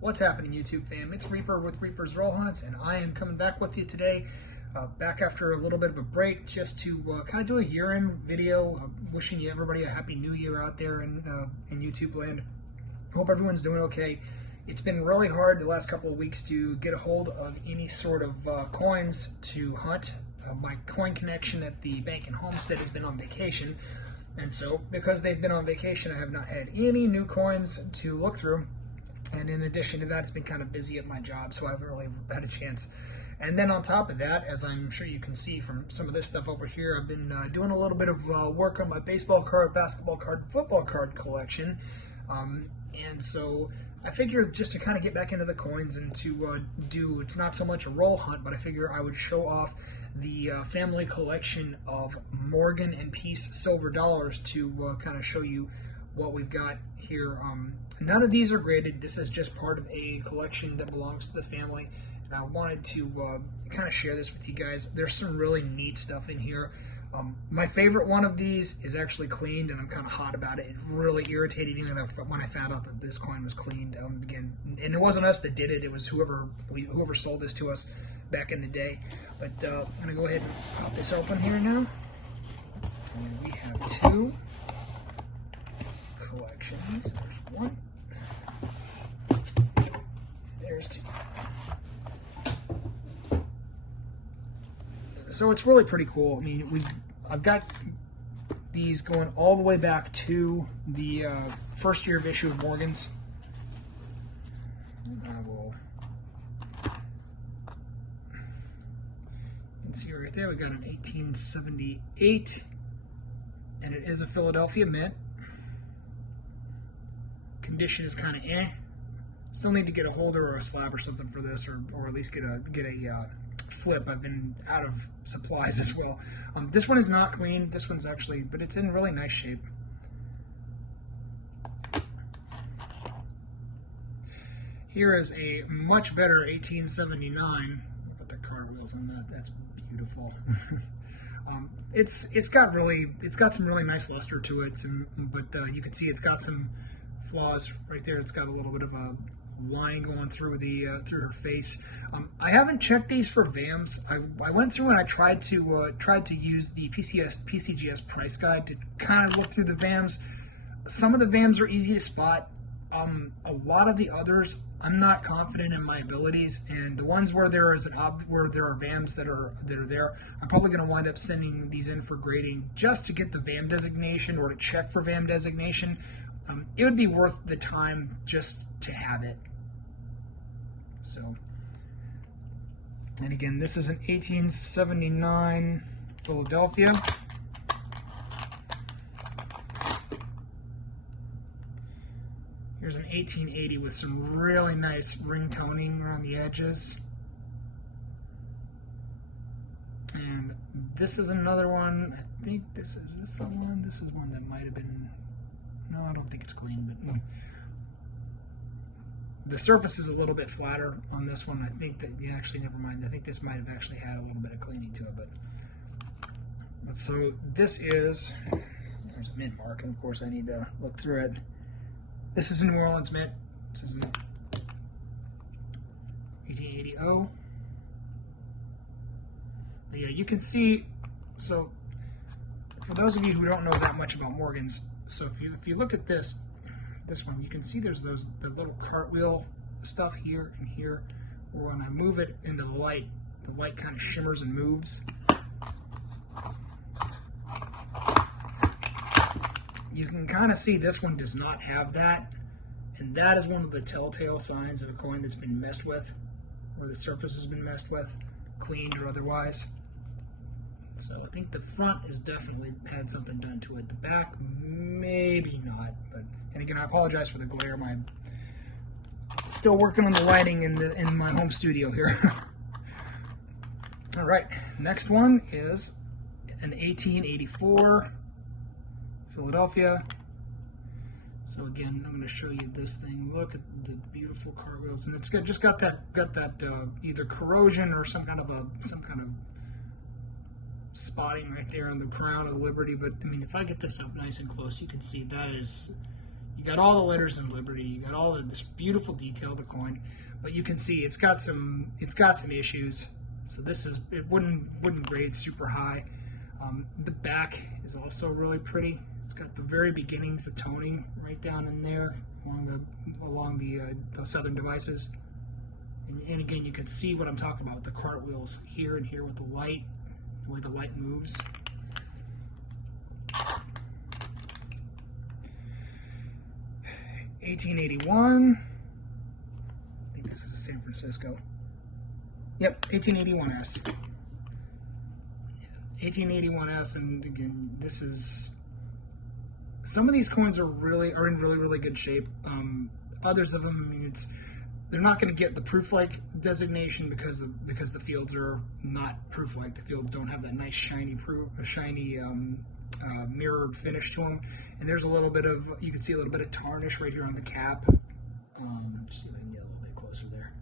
What's happening, YouTube fam? It's Reaper with Reaper's Roll Hunts, and I am coming back with you today, back after a little bit of a break, just to kind of do a year-end video, wishing you everybody a happy new year out there in YouTube land. Hope everyone's doing okay. It's been really hard the last couple of weeks to get a hold of any sort of coins to hunt. My coin connection at the bank and homestead has been on vacation, and so because they've been on vacation, I have not had any new coins to look through. And in addition to that, it's been kind of busy at my job, so I haven't really had a chance. And then on top of that, as I'm sure you can see from some of this stuff over here, I've been doing a little bit of work on my baseball card, basketball card, and football card collection. And so I figured just to kind of get back into the coins and to do, it's not so much a roll hunt, but I figure I would show off the family collection of Morgan and Peace silver dollars to kind of show you what we've got here. None of these are graded. This is just part of a collection that belongs to the family, and I wanted to kind of share this with you guys. There's some really neat stuff in here. My favorite one of these is actually cleaned, and I'm kind of hot about it. It really irritated me when I found out that this coin was cleaned. Again, and it wasn't us that did it. It was whoever sold this to us back in the day. But I'm going to go ahead and pop this open here now. And we have two collections. There's one. There's two. So it's really pretty cool. I mean, I've got these going all the way back to the first year of issue of Morgan's. I will. You can see right there we got an 1878, and it is a Philadelphia mint. Condition is kind of eh. Still need to get a holder or a slab or something for this, or at least get a flip. I've been out of supplies as well. This one is not clean. This one's actually, but it's in really nice shape. Here is a much better 1879. Look at the cartwheels on that. That's beautiful. It's got some really nice luster to it, but you can see it's got some flaws right there. It's got a little bit of a line going through through her face. I haven't checked these for VAMs. I went through and I tried to use the PCGS price guide to kind of look through the VAMs. Some of the VAMs are easy to spot. A lot of the others, I'm not confident in my abilities, and the ones where there are VAMs that are there, I'm probably going to wind up sending these in for grading just to get the VAM designation or to check for VAM designation. It would be worth the time just to have it. So, and again, this is an 1879 Philadelphia. Here's an 1880 with some really nice ring toning around the edges. And this is another one. I think this is the one. This is one that might have been. No, I don't think it's clean, but the surface is a little bit flatter on this one. I think that, yeah, actually, never mind. I think this might have actually had a little bit of cleaning to it, but so this is, there's a mint mark, and of course I need to look through it. This is a New Orleans mint. This is an 1880. But yeah, you can see, so for those of you who don't know that much about Morgan's, so if you look at this one, you can see there's the little cartwheel stuff here and here, where when I move it into the light kind of shimmers and moves. You can kind of see this one does not have that, and that is one of the telltale signs of a coin that's been messed with, or the surface has been messed with, cleaned or otherwise. So I think the front has definitely had something done to it. The back, maybe not. But, and again, I apologize for the glare. I'm still working on the lighting in my home studio here. All right, next one is an 1884 Philadelphia. So again, I'm going to show you this thing. Look at the beautiful cartwheels, and it's just got that either corrosion or some kind of spotting right there on the crown of Liberty. But I mean, if I get this up nice and close, you can see that is, you got all the letters in Liberty, you got all of this beautiful detail of the coin, but you can see it's got some issues. So this is, it wouldn't grade super high. The back is also really pretty. It's got the very beginnings of toning right down in there along the southern devices. And again, you can see what I'm talking about, the cartwheels here and here with the light, the way the light moves. $1881. I think this is a San Francisco. Yep, 1881S. 1881S, and again, this is, some of these coins are in really good shape. Others of them, I mean, they're not going to get the proof-like designation because the fields are not proof-like. The fields don't have that nice shiny mirrored finish to them, and there's a little bit of, you can see a little bit of tarnish right here on the cap. Just see if I can get a little bit closer there.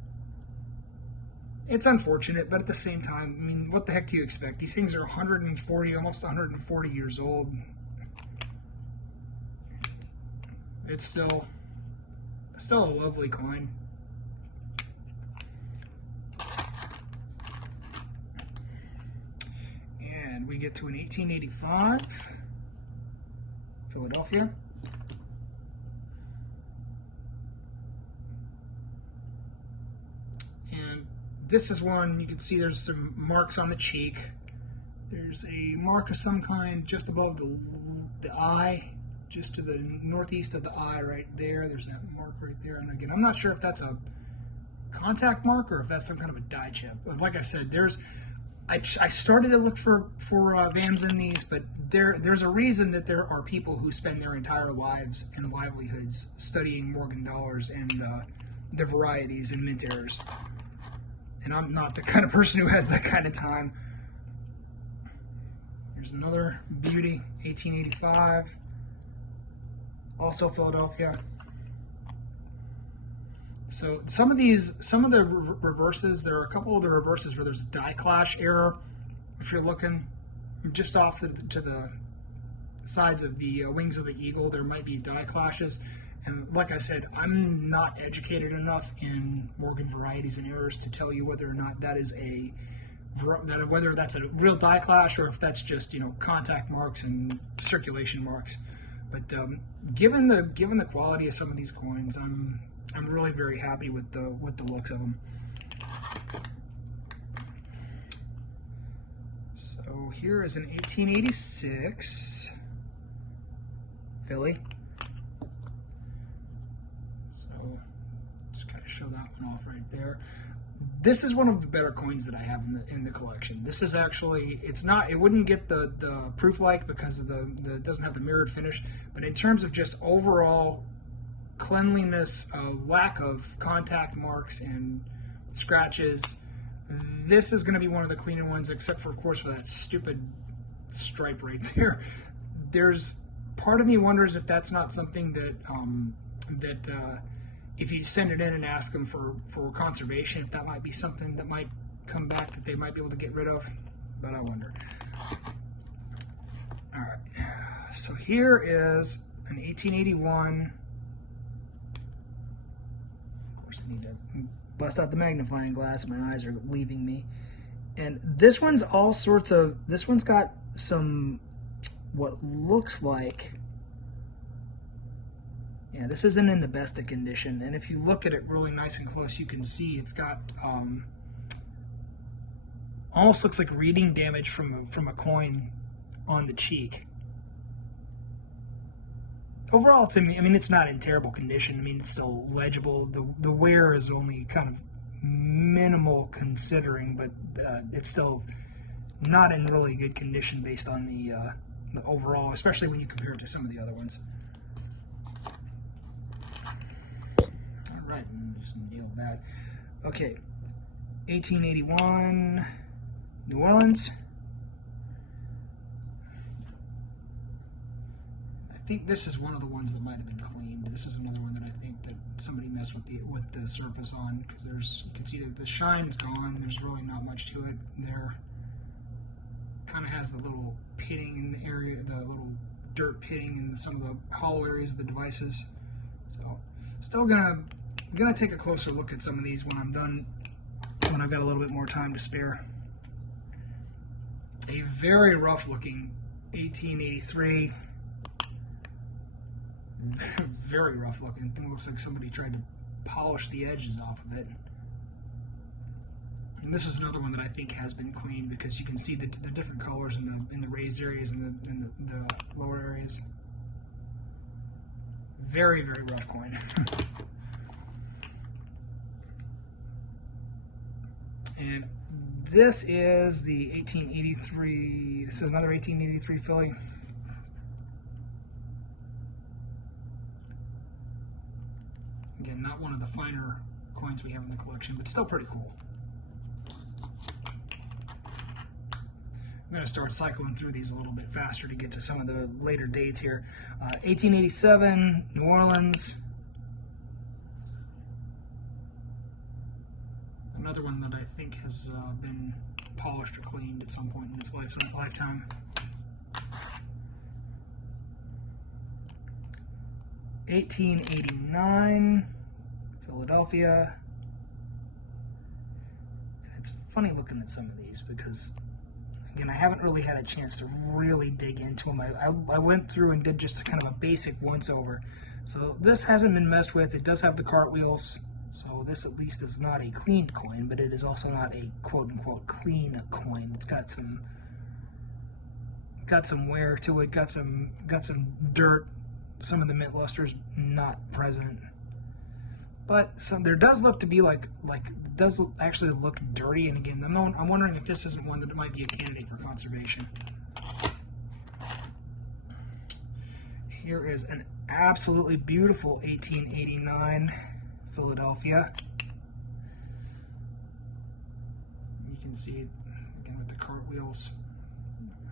It's unfortunate, but at the same time, I mean, what the heck do you expect? These things are 140, almost 140 years old. It's still a lovely coin. And we get to an 1885 Philadelphia. And this is one, you can see there's some marks on the cheek. There's a mark of some kind just above the eye, just to the northeast of the eye right there. There's that mark right there. And again, I'm not sure if that's a contact mark or if that's some kind of a die chip. But like I said, I started to look for VAMs in these, but there's a reason that there are people who spend their entire lives and livelihoods studying Morgan dollars and the varieties and mint errors. And I'm not the kind of person who has that kind of time. Here's another beauty, 1885, also Philadelphia. So some of the reverses, there are a couple of the reverses where there's a die clash error. If you're looking just off to the sides of the wings of the eagle, there might be die clashes. And like I said, I'm not educated enough in Morgan varieties and errors to tell you whether or not that is whether that's a real die clash or if that's just, you know, contact marks and circulation marks. But given the quality of some of these coins, I'm really very happy with the looks of them. So here is an 1886 Philly. So just kind of show that one off right there. This is one of the better coins that I have in the collection. This is actually, it wouldn't get the proof-like because of it doesn't have the mirrored finish, but in terms of just overall cleanliness, lack of contact marks and scratches, this is going to be one of the cleaner ones, except for, of course, for that stupid stripe right there. There's part of me wonders if that's not something that if you send it in and ask them for conservation, if that might be something that might come back that they might be able to get rid of, but I wonder. All right, so here is an 1881. Of course, I need to bust out the magnifying glass. My eyes are leaving me. And this one's this one's got some, what looks like, yeah, this isn't in the best of condition. And if you look at it really nice and close, you can see it's got almost looks like reading damage from a coin on the cheek. Overall, to me, I mean, it's not in terrible condition. I mean, it's still legible. The wear is only kind of minimal considering, but it's still not in really good condition based on the overall, especially when you compare it to some of the other ones. All right, just nailed that. Okay, 1881 New Orleans. I think this is one of the ones that might have been cleaned. This is another one that I think that somebody messed with the surface on, because there's, you can see that the shine's gone. There's really not much to it. There kind of has the little pitting in the area, the little dirt pitting in some of the hollow areas of the devices. So still gonna take a closer look at some of these when I'm done, when I've got a little bit more time to spare. A very rough looking 1883. Very rough looking thing. Looks like somebody tried to polish the edges off of it. And this is another one that I think has been cleaned, because you can see the different colors in the raised areas and the lower areas. Very, very rough coin. And this is the 1883. This is another 1883 Philly. Again, not one of the finer coins we have in the collection, but still pretty cool. I'm going to start cycling through these a little bit faster to get to some of the later dates here. 1887, New Orleans. Another one that I think has been polished or cleaned at some point in its lifetime. 1889, Philadelphia. And it's funny looking at some of these because, again, I haven't really had a chance to really dig into them. I went through and did just kind of a basic once over. So this hasn't been messed with. It does have the cartwheels. So this at least is not a cleaned coin, but it is also not a quote-unquote clean coin. It's got some wear to it, got some dirt. Some of the mint luster's not present, but there does look to be like it does actually look dirty. And again, I'm wondering if this isn't one that might be a candidate for conservation. Here is an absolutely beautiful 1889 Philadelphia. You can see it again with the cartwheels,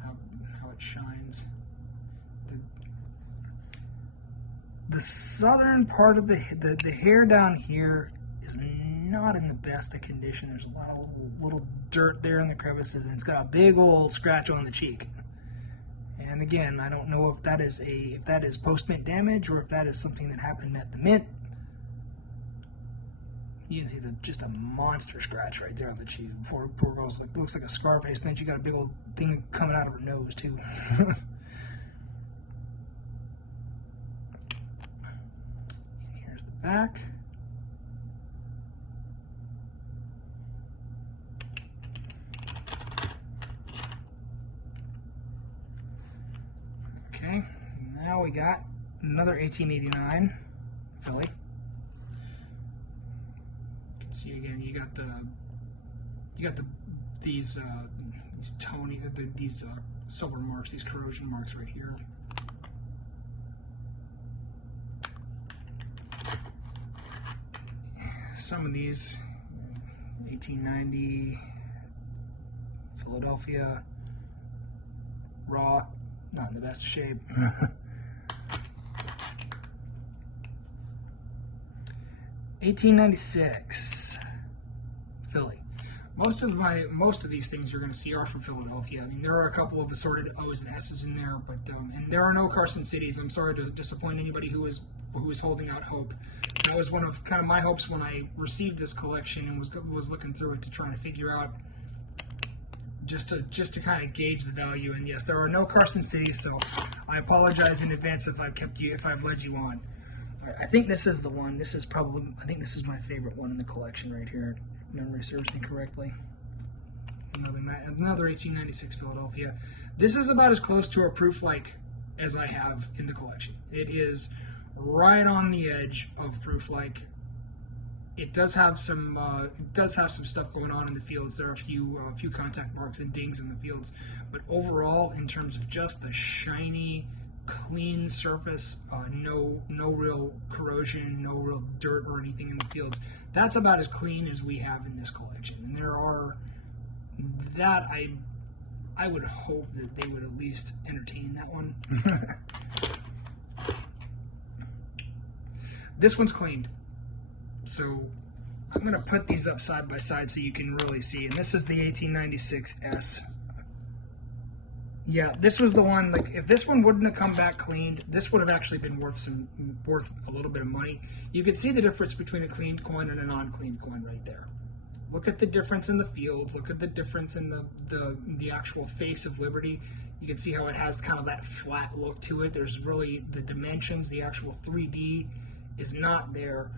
how it shines. The southern part of the hair down here is not in the best of condition. There's a lot of little dirt there in the crevices, and it's got a big old scratch on the cheek. And again, I don't know if that is post-mint damage or if that is something that happened at the mint. You can see just a monster scratch right there on the cheek. Poor girl's looks like a Scarface. Then she got a big old thing coming out of her nose too. Back. Okay, now we got another 1889 Philly. You can see again, you got these silver marks, these corrosion marks right here. Some of these, 1890 Philadelphia, raw, not in the best of shape. 1896 Philly. Most of these things you're going to see are from Philadelphia. I mean, there are a couple of assorted O's and S's in there, but and there are no Carson Cities. I'm sorry to disappoint anybody who is holding out hope. That was one of kind of my hopes when I received this collection and was looking through it to try to figure out just to kind of gauge the value. And yes, there are no Carson Cities, so I apologize in advance if I've led you on. I think this is the one. I think this is my favorite one in the collection right here. If memory serves me correctly. Another 1896 Philadelphia. This is about as close to a proof-like as I have in the collection. It is right on the edge of proof-like. It does have some stuff going on in the fields. There are a few contact marks and dings in the fields, but overall, in terms of just the shiny, clean surface, no real corrosion, no real dirt or anything in the fields, that's about as clean as we have in this collection. And there are that I would hope that they would at least entertain that one. This one's cleaned. So I'm going to put these up side by side so you can really see. And this is the 1896S. Yeah, this was the one, like, if this one wouldn't have come back cleaned, this would have actually been worth a little bit of money. You can see the difference between a cleaned coin and a non-cleaned coin right there. Look at the difference in the fields. Look at the difference in the actual face of Liberty. You can see how it has kind of that flat look to it. There's really the dimensions, the actual 3D is not there.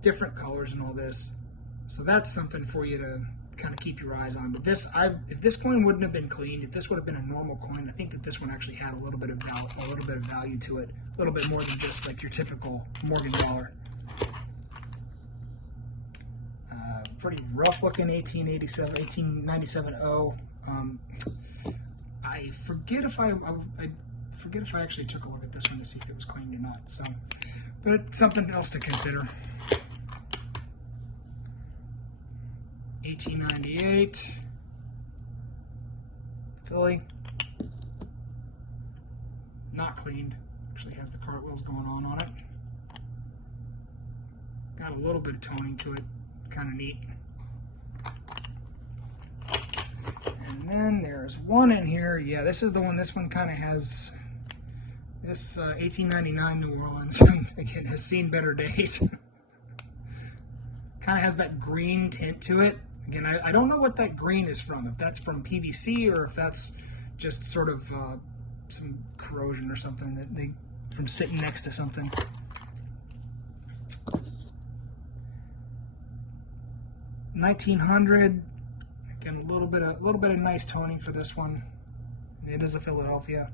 Different colors and all this. So that's something for you to kind of keep your eyes on. But this, if this coin wouldn't have been cleaned, if this would have been a normal coin, I think that this one actually had a little bit of value to it, a little bit more than just like your typical Morgan dollar. Pretty rough looking 1897-0. I forget if I actually took a look at this one to see if it was cleaned or not. So, but something else to consider. 1898 Philly, not cleaned. Actually has the cartwheels going on it. Got a little bit of toning to it, kind of neat. And then there's one in here. Yeah, this is the one. This one kind of has this 1899 New Orleans. Again, has seen better days. Kind of has that green tint to it. Again, I don't know what that green is from, if that's from PVC or if that's just sort of some corrosion or something that from sitting next to something. $1900. Again, a little bit of nice toning for this one. It is a Philadelphia.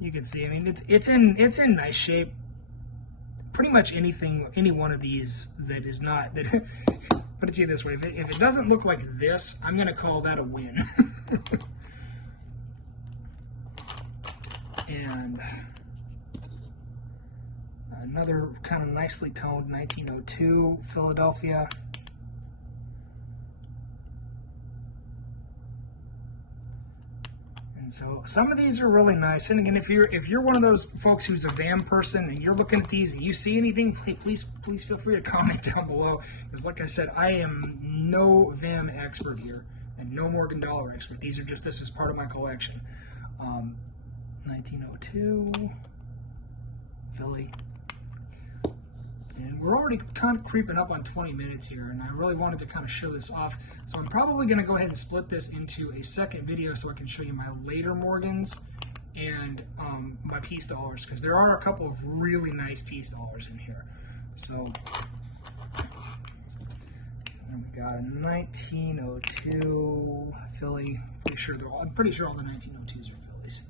You can see. I mean, it's in nice shape. Pretty much anything, any one of these that is not, that, put it to you this way, if it doesn't look like this, I'm going to call that a win. And another kind of nicely toned 1902 Philadelphia. And so some of these are really nice. And again, if you're one of those folks who's a VAM person and you're looking at these and you see anything, please feel free to comment down below. Because like I said, I am no VAM expert here and no Morgan dollar expert. These are just, this is part of my collection. 1902 Philly. And we're already kind of creeping up on 20 minutes here, and I really wanted to kind of show this off. So I'm probably going to go ahead and split this into a second video so I can show you my later Morgans and my piece dollars, because there are a couple of really nice piece dollars in here. So we got a 1902 Philly. I'm pretty sure all the 1902s are Phillies.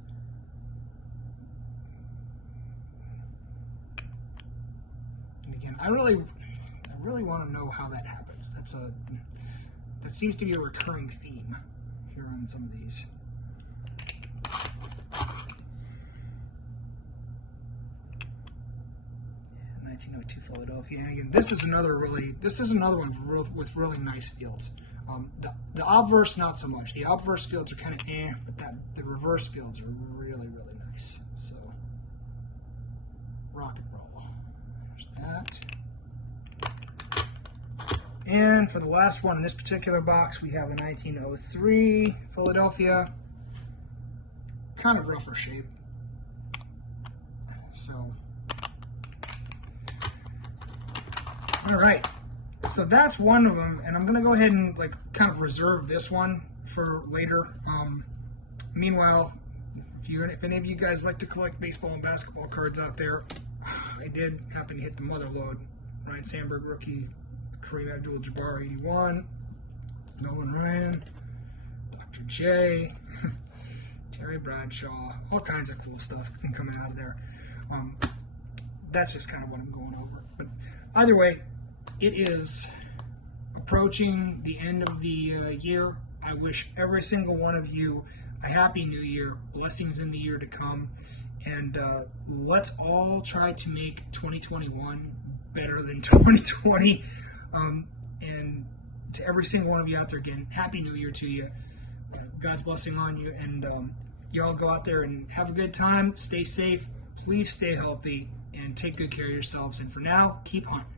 I really want to know how that happens. That seems to be a recurring theme here on some of these. 1902 Philadelphia. And again, this is another one with really nice fields. The obverse not so much. The obverse fields are kind of but the reverse fields are really nice. So rock and roll. There's that. And for the last one in this particular box, we have a 1903 Philadelphia. Kind of rougher shape. So, all right. So that's one of them, and I'm going to go ahead and kind of reserve this one for later. Meanwhile, if any of you guys like to collect baseball and basketball cards out there, I did happen to hit the mother load. Ryan Sandberg rookie, Kareem Abdul-Jabbar 81, Nolan Ryan, Dr. J, Terry Bradshaw, all kinds of cool stuff been coming out of there. That's just kind of what I'm going over. But either way, it is approaching the end of the year. I wish every single one of you a happy new year, blessings in the year to come, and let's all try to make 2021 better than 2020. And to every single one of you out there, again, Happy New Year to you. God's blessing on you. And y'all go out there and have a good time. Stay safe. Please stay healthy and take good care of yourselves. And for now, keep hunting.